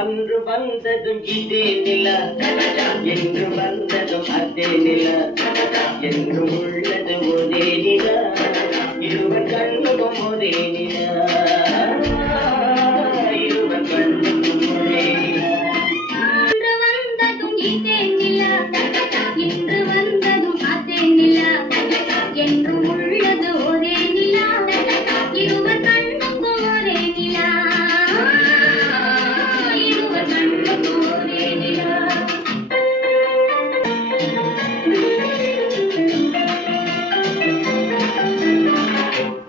அன்று வந்ததும் இதே நிலா, என்று வந்ததும் அதே நிலா, என்று உள்ளது ஒரே நிலா, இருவர் கண்ணுக்கும் ஒரே நிலா, இருவர் கண்ணுக்கும் ஒரே நிலா. அன்று வந்ததும் இதே நிலா, என்று வந்ததும் அதே நிலா, என்று உள்ளது ஒரே நிலா, இருவர் கண்ணுக்கும் ஒரே நிலா.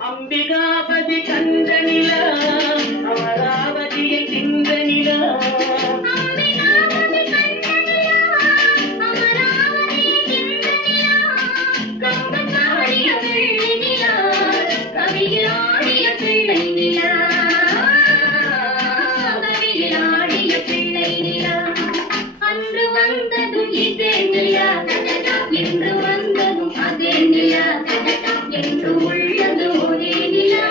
அம்பிகாபதி கண்ட நிலா, அமராவதியை தின்ற நிலா, கம்பத்தாடிய வெள்ளி நிலா, கவியில் ஆடிய பிள்ளை நிலா, கவியில் ஆடிய பிள்ளை நிலா. அன்று வந்ததும் இதே நிலா, என்று வந்ததும் அதே நிலா, என்று உள்ளது ஒரே நிலா,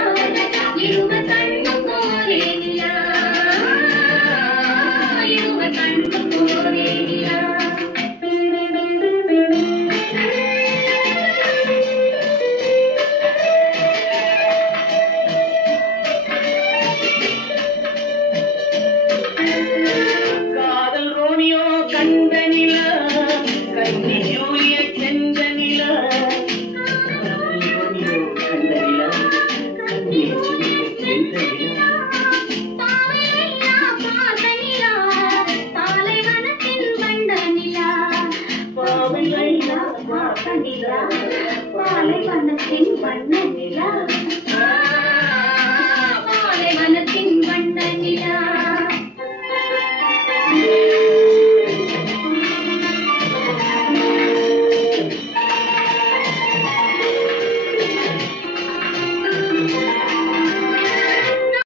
இருவர் கண்ணுக்கும் ஒரே நிலா, இருவர் கண்ணுக்கும் ஒரே நிலா. காதல் ரோமியோ கண்ட நிலா, கன்னி ஜூலியட் சென்ற நிலா, காதல் ரோமியோ கண்ட நிலா, கன்னி ஜூலியட் சென்ற நிலா. பாலைவனத்தின் வண்ட நிலா, பாலைவனத்தின் வண்ண நிலா.